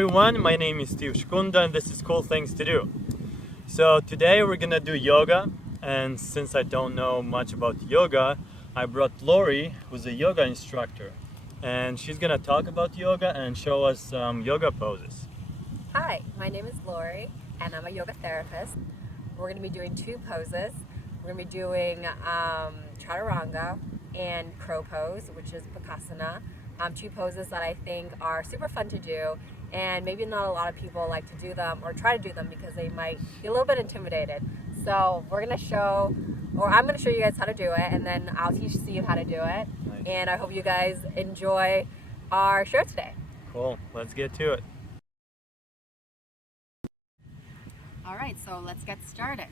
everyone, my name is Steve Shkunda and this is Cool Things to Do. So today we're gonna do yoga, and since I don't know much about yoga, I brought Lori, who's a yoga instructor, and she's gonna talk about yoga and show us some yoga poses. Hi, my name is Lori and I'm a yoga therapist. We're going to be doing two poses. We're going to be doing chaturanga and crow pose, which is bakasana. Two poses that I think are super fun to do, and maybe not a lot of people like to do them or try to do them because they might be a little bit intimidated. So I'm going to show you guys how to do it, and then I'll teach Steve how to do it. Nice. And I hope you guys enjoy our show today. Cool, let's get to it. All right, so let's get started.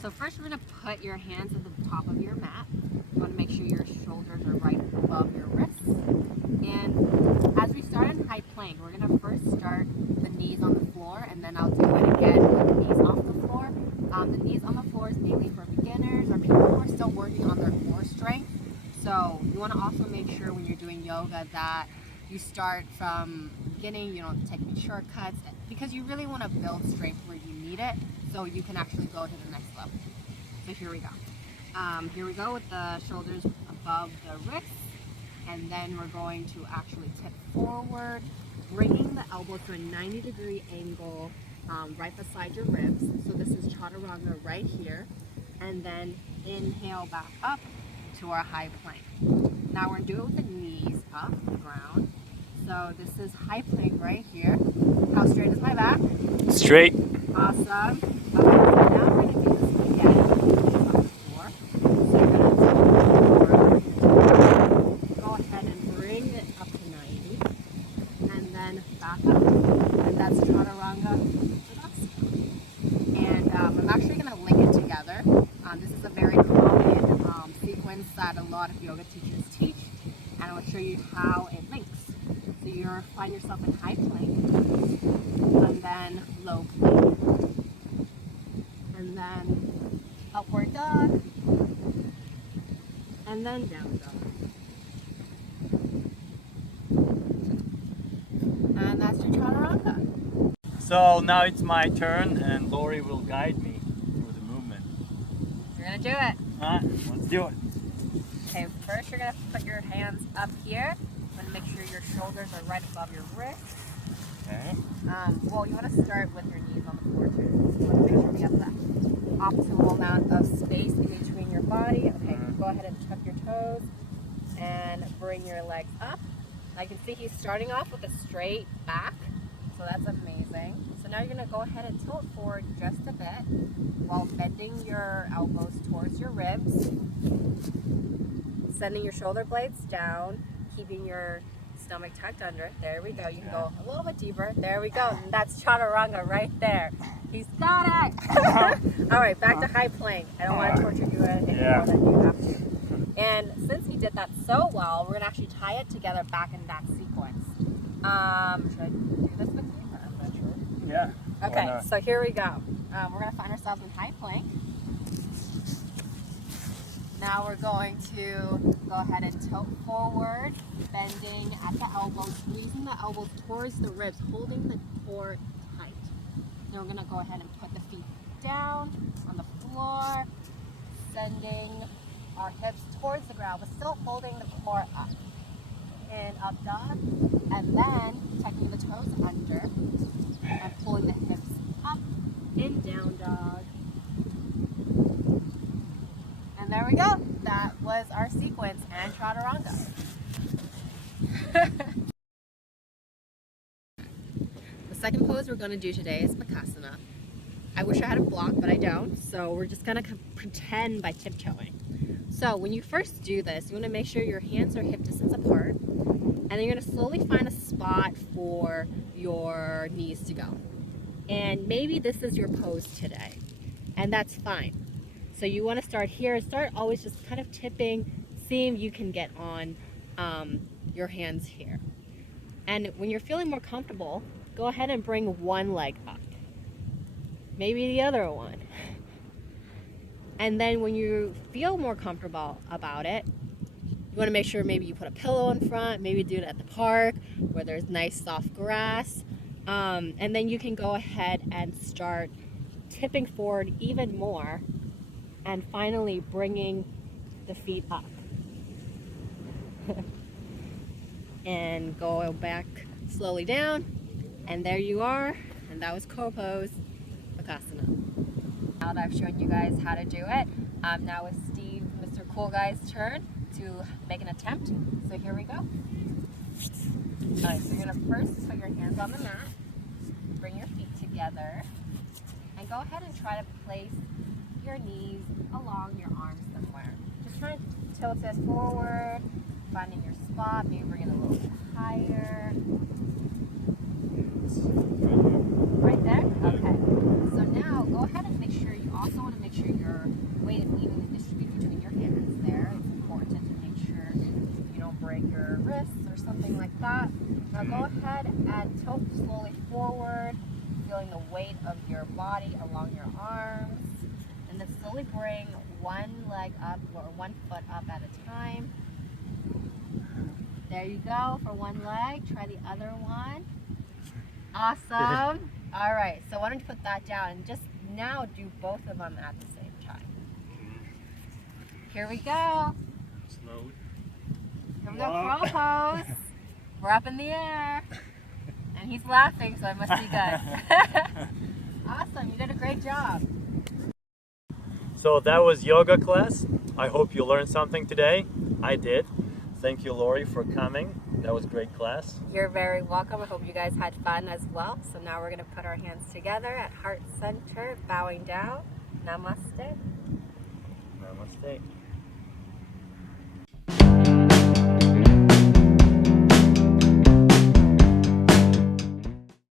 So first we're going to put your hands at the top of your mat. You want to make sure your shoulders are right above your wrists. And as we start in high plank, we're going to first start the knees on the floor, and then I'll do it again with the knees off the floor. The knees on the floor is mainly for beginners or people who are still working on their core strength. So you want to also make sure when you're doing yoga that you start from the beginning, you don't take any shortcuts, because you really want to build strength where you need it so you can actually go to the next level. So here we go. Here we go with the shoulders above the wrists, and then we're going to actually tip forward, bringing the elbow to a 90-degree angle right beside your ribs. So this is chaturanga right here, and then inhale back up to our high plank. Now we're going to do it with the knees up the ground. So this is high plank right here. How straight is my back? Straight. Awesome. Okay, so now we're going to do this again. On the floor. So you're going to go ahead and bring it up to 90. And then back up. And that's chaturanga. And I'm actually going to link it together. This is a very common sequence that a lot of yoga teachers teach. And I will show you how it links. So you find yourself in high plank, and then low plank, and then upward dog, and then down dog. And that's your chaturanga. So now it's my turn and Lori will guide me through the movement. You're gonna do it. Let's do it. Okay, first you're gonna put your hands up here. You want to make sure your shoulders are right above your wrists. Okay. Well, you want to start with your knees on the floor too. You want to make sure we have the optimal amount of space in between your body. Okay, go ahead and tuck your toes and bring your legs up. I can see he's starting off with a straight back, so that's amazing. So now you're going to go ahead and tilt forward just a bit while bending your elbows towards your ribs, sending your shoulder blades down, keeping your stomach tucked under. There we go. You can go a little bit deeper. There we go. And that's chaturanga right there. He's got it. All right, back to high plank. I don't want to torture you any more than you have to. And since he did that so well, we're going to actually tie it together back in that sequence. Should I do this with you? I'm not sure. Yeah. Okay, so here we go. We're going to find ourselves in high plank. Now we're going to go ahead and tilt forward, bending at the elbows, squeezing the elbows towards the ribs, holding the core tight. Then we're going to go ahead and put the feet down on the floor, sending our hips towards the ground, but still holding the core up. And up dog, and then tucking the toes under and pulling the hips up in down dog. And there we go. That was our sequence and chaturanga. The second pose we're going to do today is bakasana. I wish I had a block, but I don't. So we're just going to pretend by tiptoeing. So when you first do this, you want to make sure your hands are hip distance apart. And then you're going to slowly find a spot for your knees to go. And maybe this is your pose today. And that's fine. So you want to start here. Start always just kind of tipping, seeing if you can get on your hands here. And when you're feeling more comfortable, go ahead and bring one leg up. Maybe the other one. And then when you feel more comfortable about it, you want to make sure maybe you put a pillow in front, maybe do it at the park where there's nice soft grass. And then you can go ahead and start tipping forward even more and finally bringing the feet up. And go back slowly down, and there you are, and that was co-pose Bakasana. Now that I've shown you guys how to do it, now it's Steve, Mr. Cool Guy's turn to make an attempt. So here we go. Alright, so you're gonna first put your hands on the mat, bring your feet together, and go ahead and try to place your knees along your arms somewhere. Just try to tilt this forward, finding your spot, maybe bring it a little bit higher. Right there? Okay. So now go ahead and make sure, you also want to make sure your weight is evenly distributed between your hands there. It's important to make sure you don't break your wrists or something like that. Now go ahead and tilt slowly forward, feeling the weight of your body along your arms. And then slowly bring one leg up or one foot up at a time. There you go for one leg. Try the other one. Awesome. All right, so why don't you put that down and just now do both of them at the same time. Here we go. Slowly. Here we go, crow pose. We're up in the air. And he's laughing, so it must be good. Awesome, you did a great job. So that was yoga class. I hope you learned something today. I did. Thank you, Lori, for coming. That was a great class. You're very welcome. I hope you guys had fun as well. So now we're going to put our hands together at heart center, bowing down. Namaste. Namaste.